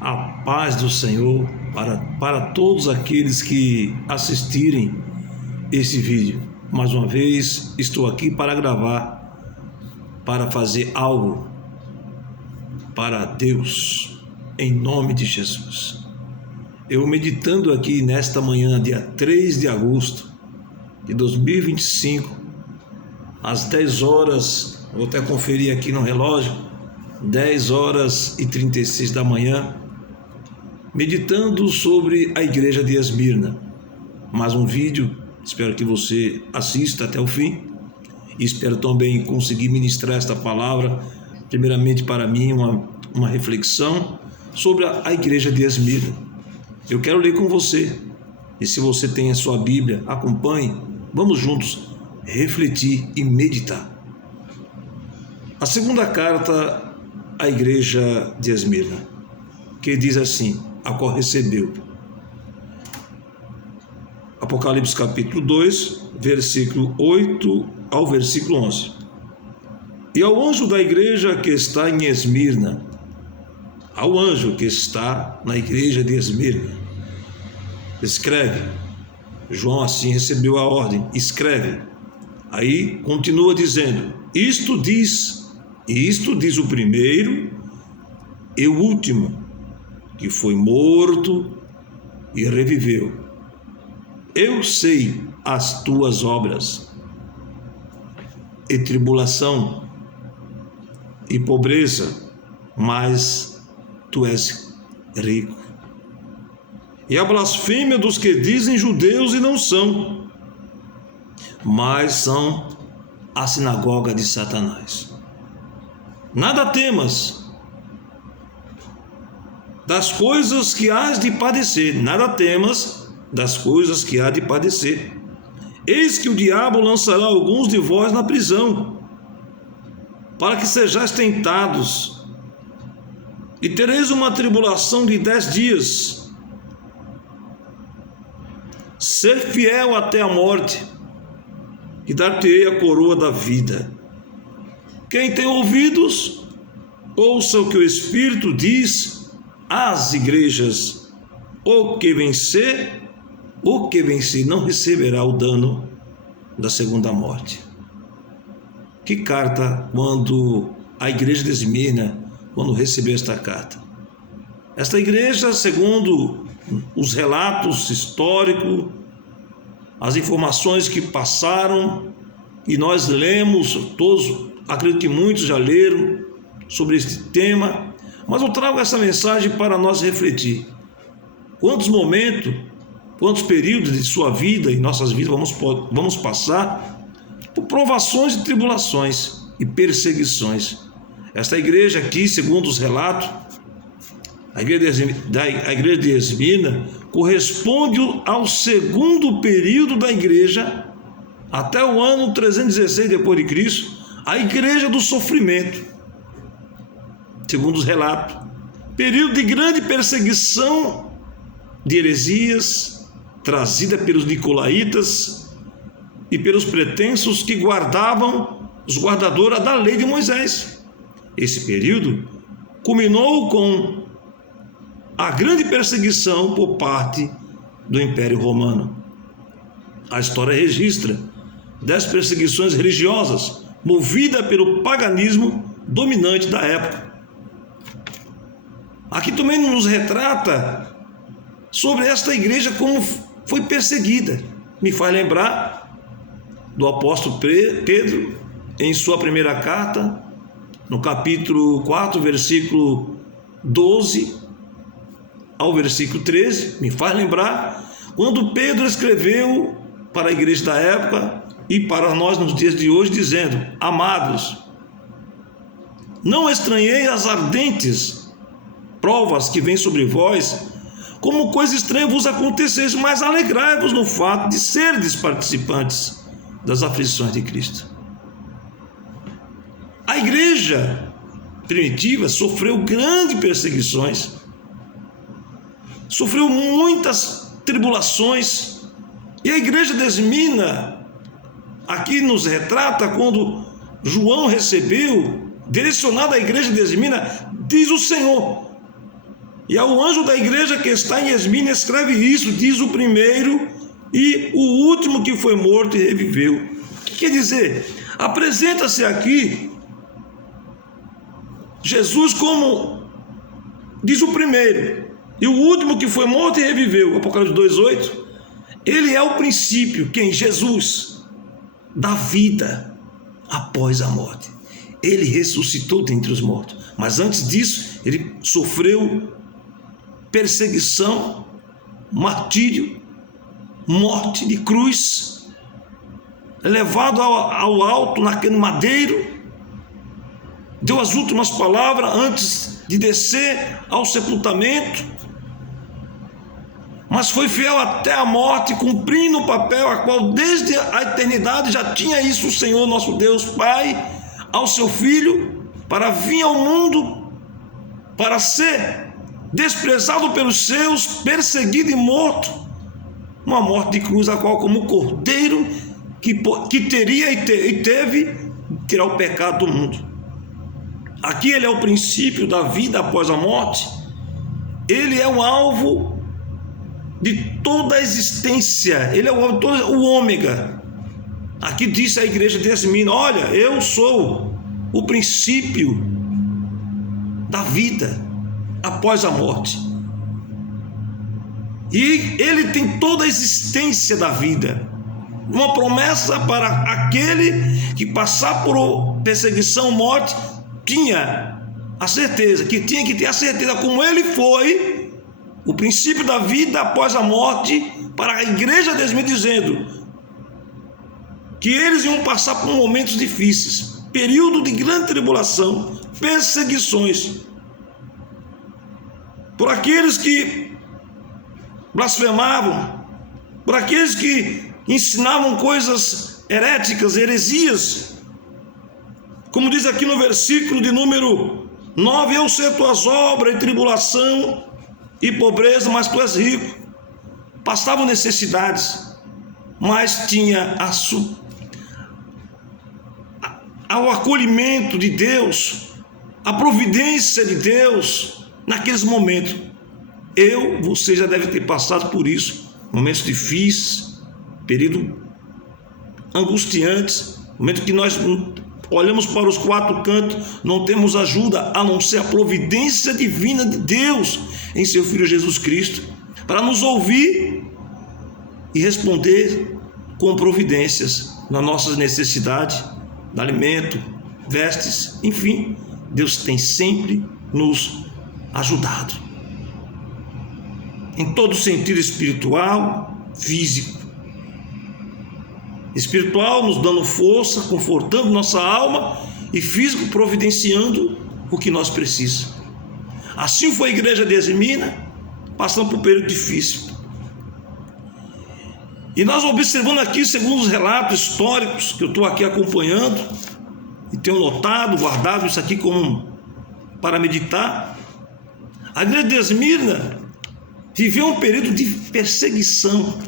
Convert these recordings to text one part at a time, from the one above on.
A paz do Senhor para todos aqueles que assistirem esse vídeo. Mais uma vez, estou aqui para gravar, para fazer algo para Deus, em nome de Jesus. Eu meditando aqui nesta manhã, dia 3 de agosto de 2025, às 10 horas, vou até conferir aqui no relógio, 10 horas e 36 da manhã, meditando sobre a igreja de Esmirna. Mais um vídeo, espero que você assista até o fim. E espero também conseguir ministrar esta palavra, primeiramente para mim, uma reflexão sobre a igreja de Esmirna. Eu quero ler com você, e se você tem a sua Bíblia, acompanhe, vamos juntos refletir e meditar. A segunda carta à igreja de Esmirna, que diz assim, a qual recebeu. Apocalipse capítulo 2, versículo 8 ao versículo 11. E ao anjo da igreja que está em Esmirna, ao anjo que está na igreja de Esmirna, escreve. João assim recebeu a ordem, escreve. Aí continua dizendo, isto diz o primeiro e o último, que foi morto e reviveu. Eu sei as tuas obras, e tribulação, e pobreza, mas tu és rico. E a blasfêmia dos que dizem judeus e não são, mas são a sinagoga de Satanás. Nada temas das coisas que hás de padecer, nada temas das coisas que há de padecer. Eis que o diabo lançará alguns de vós na prisão, para que sejais tentados, e tereis uma tribulação de 10 dias. Ser fiel até a morte, e dar-te-ei a coroa da vida. Quem tem ouvidos, ouça o que o Espírito diz às igrejas. O que vencer não receberá o dano da segunda morte. Que carta quando a igreja de Esmirna, quando recebeu esta carta. Esta igreja, segundo os relatos históricos, as informações que passaram, e nós lemos, todos, acredito que muitos já leram sobre este tema, mas eu trago essa mensagem para nós refletir. Quantos momentos, quantos períodos de sua vida e nossas vidas vamos passar por provações e tribulações e perseguições. Esta igreja aqui, segundo os relatos, a igreja de Esmirna corresponde ao segundo período da igreja, até o ano 316 depois de Cristo, a igreja do sofrimento, segundo os relatos, período de grande perseguição de heresias trazida pelos nicolaítas e pelos pretensos que guardavam os guardadores da lei de Moisés. Esse período culminou com a grande perseguição por parte do Império Romano. A história registra 10 perseguições religiosas movidas pelo paganismo dominante da época. Aqui também nos retrata sobre esta igreja como foi perseguida. Me faz lembrar do apóstolo Pedro, em sua primeira carta, no capítulo 4, versículo 12 ao versículo 13, me faz lembrar quando Pedro escreveu para a igreja da época e para nós nos dias de hoje, dizendo, amados, não estranhei as ardentes provas que vêm sobre vós, como coisa estranha vos acontecesse, mas alegrai-vos no fato de serdes participantes das aflições de Cristo. A igreja primitiva sofreu grandes perseguições, sofreu muitas tribulações, e a igreja de Esmirna aqui nos retrata quando João recebeu, direcionado à igreja de Esmirna, diz o Senhor, E ao anjo da igreja que está em Esmirna escreve isso, diz o primeiro e o último que foi morto e reviveu. O que quer dizer? Apresenta-se aqui Jesus como, diz o primeiro, e o último que foi morto e reviveu, Apocalipse 2,8, ele é o princípio, quem? Jesus, da vida após a morte. Ele ressuscitou dentre os mortos, mas antes disso, ele sofreu perseguição, martírio, morte de cruz, levado ao alto naquele madeiro, deu as últimas palavras antes de descer ao sepultamento, mas foi fiel até a morte, cumprindo o papel a qual desde a eternidade já tinha isso o Senhor nosso Deus Pai ao seu Filho, para vir ao mundo, para ser desprezado pelos seus, perseguido e morto, uma morte de cruz, a qual como cordeiro que teria e teve, tirar o pecado do mundo. Aqui ele é o princípio da vida após a morte, ele é o alvo de toda a existência, ele é o ômega. Aqui disse a igreja de Esmirna: olha, eu sou o princípio da vida após a morte, e ele tem toda a existência da vida, uma promessa para aquele que passar por perseguição, morte, tinha a certeza, que tinha que ter a certeza, como ele foi o princípio da vida após a morte, para a igreja de Esmirna, dizendo que eles iam passar por momentos difíceis, período de grande tribulação, perseguições, por aqueles que blasfemavam, por aqueles que ensinavam coisas heréticas, heresias, como diz aqui no versículo de número 9: eu sei tuas obras, e tribulação e pobreza, mas tu és rico. Passavam necessidades, mas tinha ao acolhimento de Deus, a providência de Deus naqueles momentos. Você já deve ter passado por isso, momentos difíceis, período angustiantes, momento que nós olhamos para os quatro cantos, não temos ajuda a não ser a providência divina de Deus em seu Filho Jesus Cristo, para nos ouvir e responder com providências nas nossas necessidades, de alimento, vestes, enfim. Deus tem sempre nos ajudado, em todo sentido espiritual, físico. Espiritual, nos dando força, confortando nossa alma, e físico, providenciando o que nós precisamos. Assim foi a igreja de Esmirna, passando por um período difícil. E nós observando aqui, segundo os relatos históricos que eu estou aqui acompanhando, e tenho notado, guardado isso aqui como para meditar, a igreja de Esmirna viveu um período de perseguição.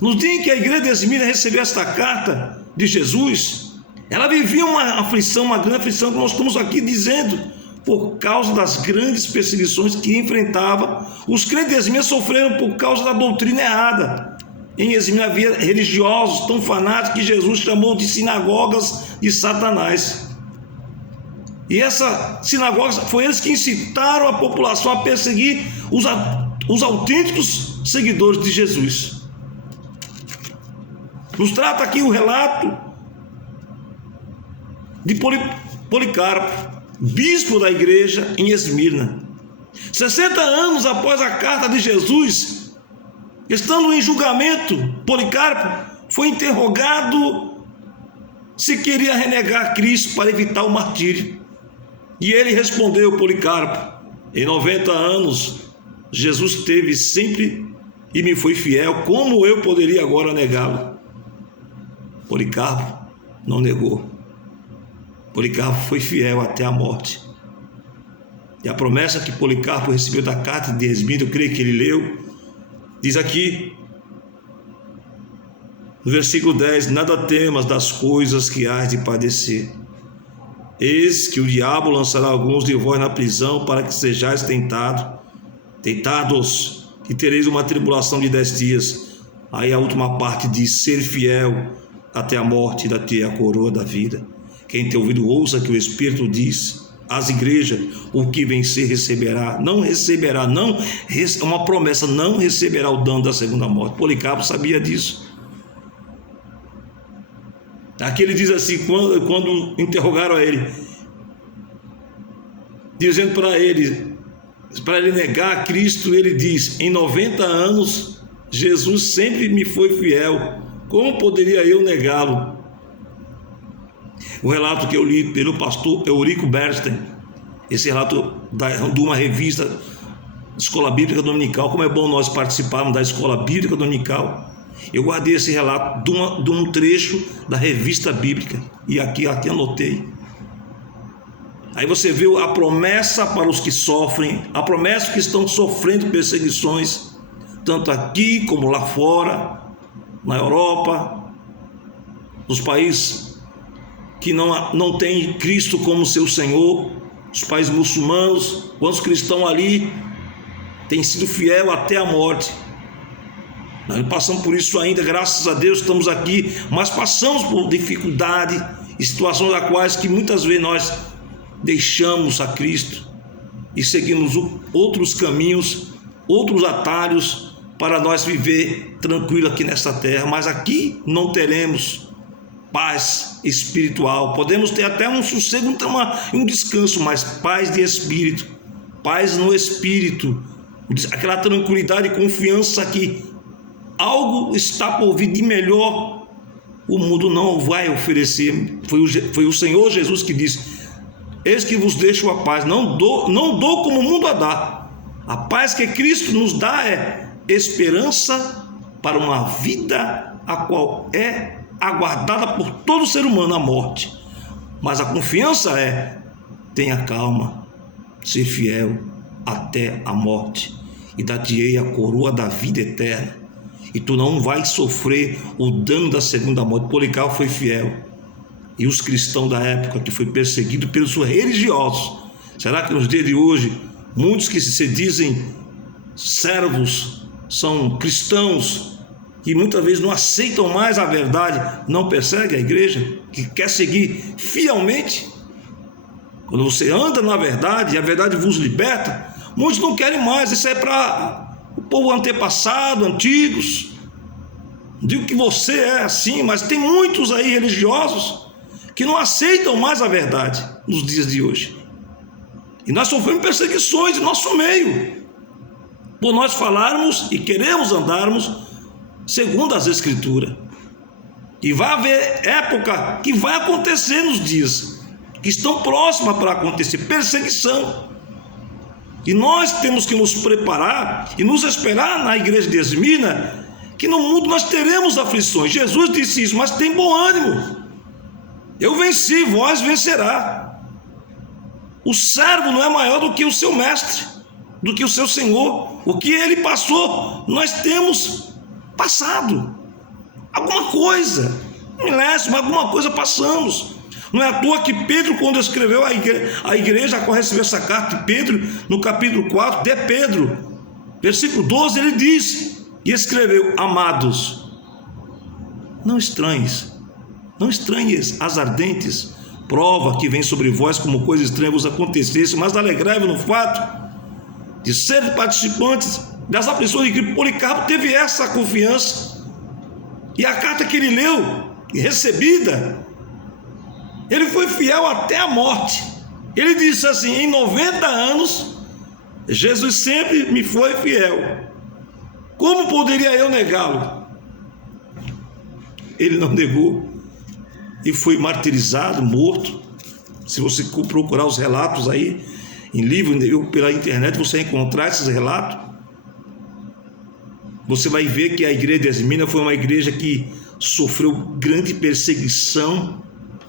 No dia em que a igreja de Esmirna recebeu esta carta de Jesus, ela vivia uma aflição, uma grande aflição, que nós estamos aqui dizendo, por causa das grandes perseguições que enfrentava. Os crentes de Esmirna sofreram por causa da doutrina errada. Em Esmirna havia religiosos tão fanáticos que Jesus chamou de sinagogas de Satanás. E essas sinagogas, foi eles que incitaram a população a perseguir os autênticos seguidores de Jesus. Nos trata aqui o relato de Policarpo, bispo da igreja em Esmirna. 60 anos após a carta de Jesus, estando em julgamento, Policarpo foi interrogado se queria renegar Cristo para evitar o martírio. E ele respondeu, Policarpo: em 90 anos Jesus teve sempre e me foi fiel, como eu poderia agora negá-lo? Policarpo não negou. Policarpo foi fiel até a morte. E a promessa que Policarpo recebeu da carta de Esmirna, eu creio que ele leu, diz aqui no versículo 10: nada temas das coisas que hás de padecer. Eis que o diabo lançará alguns de vós na prisão, para que sejais tentados, Deitados, e tereis uma tribulação de 10 dias. Aí a última parte diz: ser fiel até a morte, e dar-te a coroa da vida. Quem tem ouvido, ouça que o Espírito diz às igrejas: o que vencer receberá, não receberá, não, é uma promessa, não receberá o dano da segunda morte. Policarpo sabia disso. Aqui ele diz assim, quando interrogaram a ele, dizendo para ele negar a Cristo, ele diz: em 90 anos Jesus sempre me foi fiel, como poderia eu negá-lo? O relato que eu li pelo pastor Eurico Bernstein, esse relato de uma revista Escola Bíblica Dominical. Como é bom nós participarmos da Escola Bíblica Dominical. Eu guardei esse relato de um trecho da revista bíblica, e aqui anotei. Aí você vê a promessa para os que sofrem, a promessa que estão sofrendo perseguições, tanto aqui como lá fora, na Europa, nos países que não tem Cristo como seu Senhor, os países muçulmanos. Quantos cristãos ali têm sido fiel até a morte? Nós não passamos por isso ainda, graças a Deus estamos aqui, mas passamos por dificuldade e situações das quais que muitas vezes nós deixamos a Cristo e seguimos outros caminhos, outros atalhos para nós viver tranquilo aqui nesta terra. Mas aqui não teremos paz espiritual. Podemos ter até um sossego, um descanso, mas paz de espírito, paz no espírito, aquela tranquilidade e confiança que algo está por vir de melhor, o mundo não vai oferecer. Foi o Senhor Jesus que disse: eis que vos deixo a paz, não dou como o mundo a dá. A paz que Cristo nos dá é esperança para uma vida a qual é aguardada por todo ser humano, a morte. Mas a confiança é: tenha calma, ser fiel até a morte, e dar-te-ei a coroa da vida eterna. E tu não vais sofrer o dano da segunda morte. Policarpo foi fiel. E os cristãos da época, que foi perseguido pelos religiosos, será que nos dias de hoje muitos que se dizem servos são cristãos que muitas vezes não aceitam mais a verdade, não perseguem a igreja, que quer seguir fielmente? Quando você anda na verdade e a verdade vos liberta, muitos não querem mais. Isso é para o povo antepassado, antigos. Não digo que você é assim, mas tem muitos aí religiosos que não aceitam mais a verdade nos dias de hoje. E nós sofremos perseguições em nosso meio, por nós falarmos e queremos andarmos segundo as Escrituras. E vai haver época que vai acontecer nos dias que estão próximas para acontecer, perseguição. E nós temos que nos preparar e nos esperar na igreja de Esmirna, que no mundo nós teremos aflições. Jesus disse isso: mas tem bom ânimo, eu venci, vós vencerá. O servo não é maior do que o seu mestre, do que o seu senhor. O que ele passou, nós temos passado. Alguma coisa, milésimo, alguma coisa passamos. Não é à toa que Pedro, quando escreveu a igreja a qual recebeu essa carta, Pedro, no capítulo 4 de Pedro, versículo 12, ele diz e escreveu: amados, não estranhes as ardentes prova que vem sobre vós, como coisa estranha vos acontecesse, mas alegrai-vos no fato de ser participantes das aflições de Cristo. Policarpo teve essa confiança, e a carta que ele leu e recebida, ele foi fiel até a morte. Ele disse assim: em 90 anos Jesus sempre me foi fiel, como poderia eu negá-lo? Ele não negou e foi martirizado, morto. Se você procurar os relatos aí em livro, pela internet, você vai encontrar esses relatos. Você vai ver que a igreja de Esmirna foi uma igreja que sofreu grande perseguição.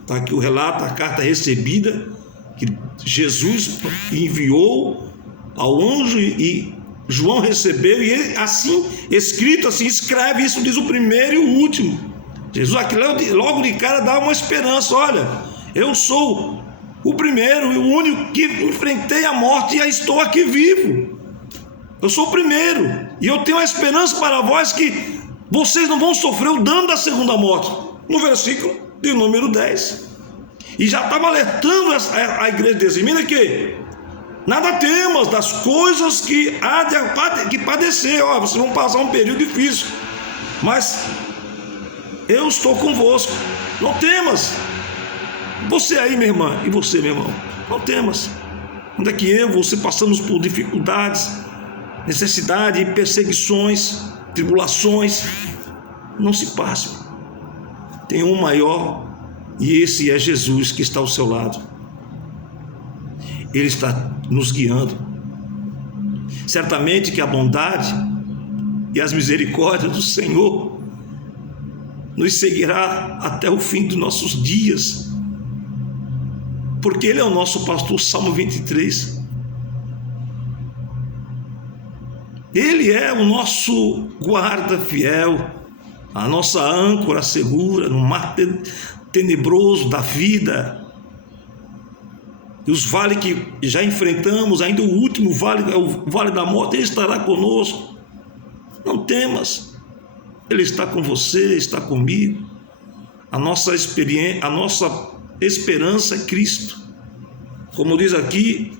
Está aqui o relato, a carta recebida, que Jesus enviou ao anjo e João recebeu, e ele, assim, escrito assim, escreve isso, diz o primeiro e o último. Jesus aqui logo de cara dá uma esperança: olha, eu sou o primeiro e o único que enfrentei a morte e estou aqui vivo. Eu sou o primeiro, e eu tenho a esperança para vós que vocês não vão sofrer o dano da segunda morte. No versículo de número 10. E já estava alertando a igreja de Esmirna que nada temas das coisas que há de padecer. Vocês vão passar um período difícil, mas eu estou convosco. Não temas. Você aí, minha irmã, e você, meu irmão, não temas. Ainda que você passamos por dificuldades, necessidade, perseguições, tribulações, não se passe. Tem um maior, e esse é Jesus que está ao seu lado. Ele está nos guiando. Certamente que a bondade e as misericórdias do Senhor nos seguirá até o fim dos nossos dias, porque Ele é o nosso pastor. Salmo 23. Ele é o nosso guarda fiel, a nossa âncora segura no mar tenebroso da vida. E os vales que já enfrentamos, ainda o último vale é o vale da morte, Ele estará conosco. Não temas, Ele está com você, está comigo. A nossa esperança é Cristo. Como diz aqui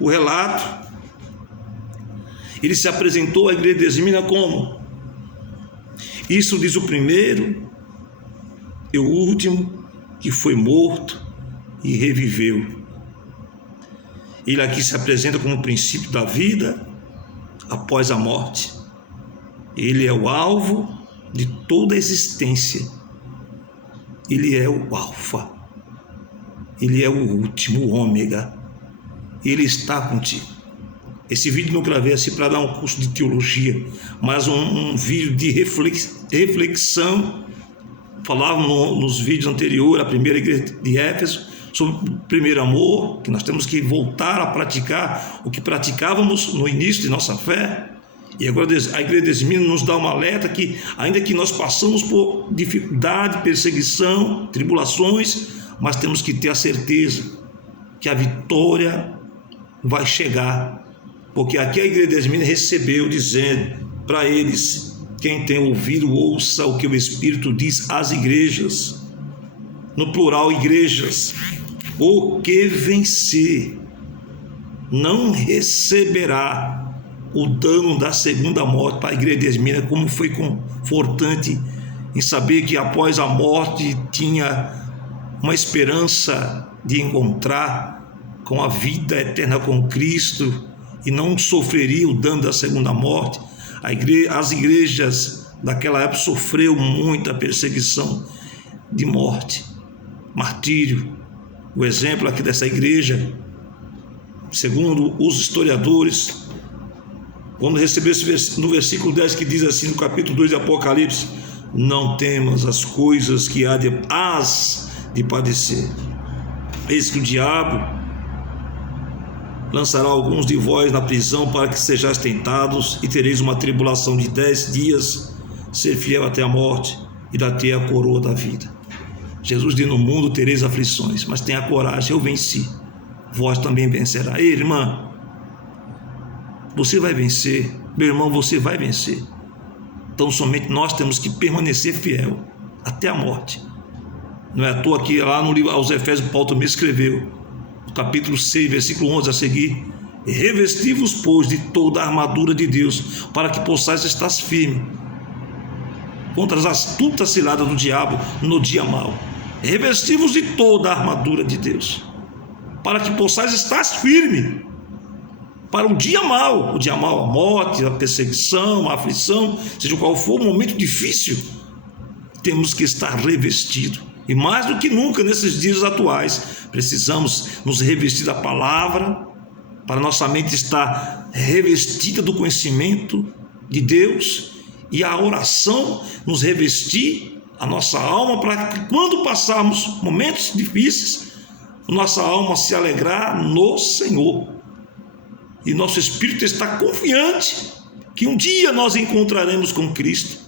o relato, Ele se apresentou à igreja de Esmirna como? Isso diz o primeiro e o último, que foi morto e reviveu. Ele aqui se apresenta como o princípio da vida após a morte. Ele é o alvo de toda a existência. Ele é o alfa. Ele é o último, o ômega. Ele está contigo. Esse vídeo não gravei assim para dar um curso de teologia, mas um vídeo de reflexão. Falávamos nos vídeos anteriores, a primeira igreja de Éfeso, sobre o primeiro amor, que nós temos que voltar a praticar o que praticávamos no início de nossa fé. E agora a igreja de Esmirna nos dá uma alerta que, ainda que nós passamos por dificuldade, perseguição, tribulações, mas temos que ter a certeza que a vitória vai chegar. Porque aqui a igreja de Esmirna recebeu, dizendo para eles: quem tem ouvido, ouça o que o Espírito diz às igrejas. No plural, igrejas. O que vencer não receberá o dano da segunda morte. Para a igreja de Esmirna, como foi confortante em saber que após a morte tinha uma esperança de encontrar com a vida eterna com Cristo e não sofreria o dano da segunda morte. As igrejas daquela época sofreu muita perseguição de morte, martírio. O exemplo aqui dessa igreja, segundo os historiadores, quando recebeu no versículo 10, que diz assim, no capítulo 2 de Apocalipse: não temas as coisas que há de padecer. Eis que o diabo lançará alguns de vós na prisão para que sejais tentados, e tereis uma tribulação de 10 dias. Ser fiel até a morte, e dar-te a coroa da vida. Jesus diz: no mundo tereis aflições, mas tenha coragem, eu venci, vós também vencerá. Ei, irmã, você vai vencer. Meu irmão, você vai vencer. Então somente nós temos que permanecer fiel até a morte. Não é à toa que lá no livro aos Efésios, Paulo também escreveu, no capítulo 6, versículo 11 a seguir: revesti-vos, pois, de toda a armadura de Deus, para que possais estar firme contra as astutas ciladas do diabo no dia mau. Revesti-vos de toda a armadura de Deus, para que possais estar firme para o dia mau. O dia mau, a morte, a perseguição, a aflição, seja qual for o momento difícil, temos que estar revestidos. E mais do que nunca nesses dias atuais, precisamos nos revestir da palavra, para nossa mente estar revestida do conhecimento de Deus, e a oração nos revestir a nossa alma, para que quando passarmos momentos difíceis, nossa alma se alegrar no Senhor, e nosso espírito está confiante que um dia nós encontraremos com Cristo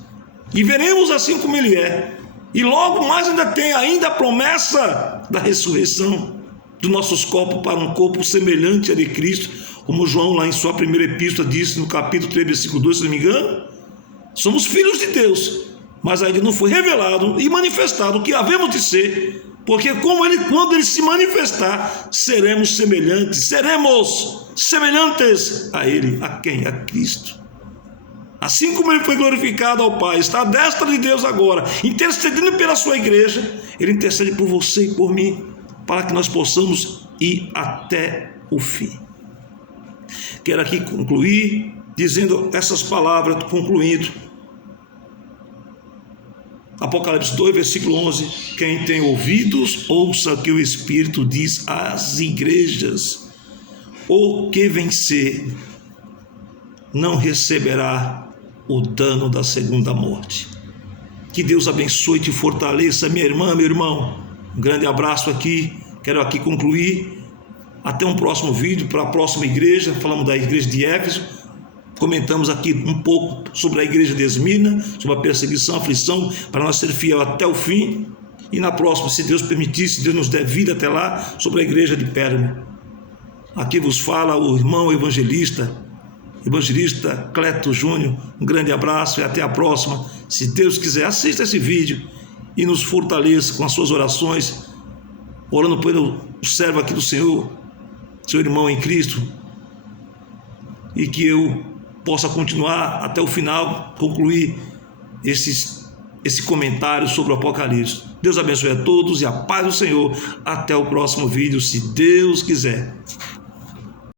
e veremos assim como Ele é. E logo mais ainda tem a promessa da ressurreição dos nossos corpos para um corpo semelhante a de Cristo, como João lá em sua primeira epístola disse no capítulo 3, versículo 2, se não me engano, somos filhos de Deus, mas ainda não foi revelado e manifestado o que havemos de ser, porque quando ele se manifestar, seremos semelhantes a ele. A quem? A Cristo. Assim como ele foi glorificado ao Pai, está à destra de Deus agora, intercedendo pela sua igreja, ele intercede por você e por mim, para que nós possamos ir até o fim. Quero aqui concluir dizendo essas palavras, concluindo. Apocalipse 2, versículo 11: quem tem ouvidos, ouça o que o Espírito diz às igrejas. O que vencer não receberá o dano da segunda morte. Que Deus abençoe e te fortaleça, minha irmã, meu irmão. Um grande abraço aqui. Quero aqui concluir. Até um próximo vídeo, para a próxima igreja. Falamos da igreja de Éfeso. Comentamos aqui um pouco sobre a igreja de Esmirna, sobre a perseguição, a aflição, para nós ser fiel até o fim. E na próxima, se Deus permitir, se Deus nos der vida até lá, sobre a igreja de Pérgamo. Aqui vos fala o irmão evangelista Cleto Júnior. Um grande abraço e até a próxima. Se Deus quiser, assista esse vídeo e nos fortaleça com as suas orações, orando pelo servo aqui do Senhor, seu irmão em Cristo, e que eu possa continuar até o final, concluir esse comentário sobre o Apocalipse. Deus abençoe a todos e a paz do Senhor. Até o próximo vídeo, se Deus quiser.